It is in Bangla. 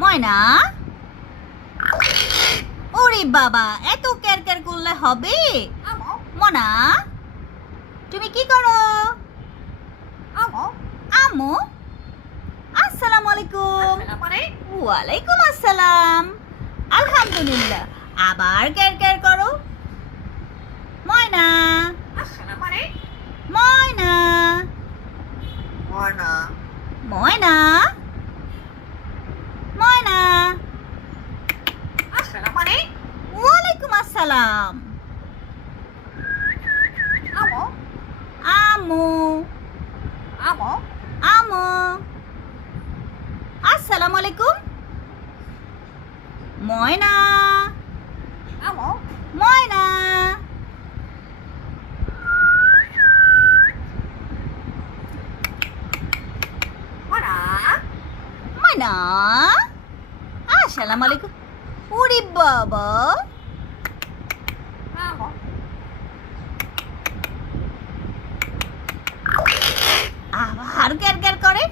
ময়না, ওরে বাবা, এত ক্যারক্যার করলে হবে? মনা, তুমি কি করো? আম্মু, আসসালামু আলাইকুম। ওয়ালাইকুম আসসালাম। আলহামদুলিল্লাহ। আবার ক্যারক্যার করো। ময়না, ময়না, ময়না, ময়না, ওয়ালাইকুম আসসালাম। আম্মু, আম্মু, আসসালামু আলাইকুম। ময়না, ময়না, ময়না, আসসালামু আলাইকুম। ওরে বাবা, আবার ক্যারক্যার করে।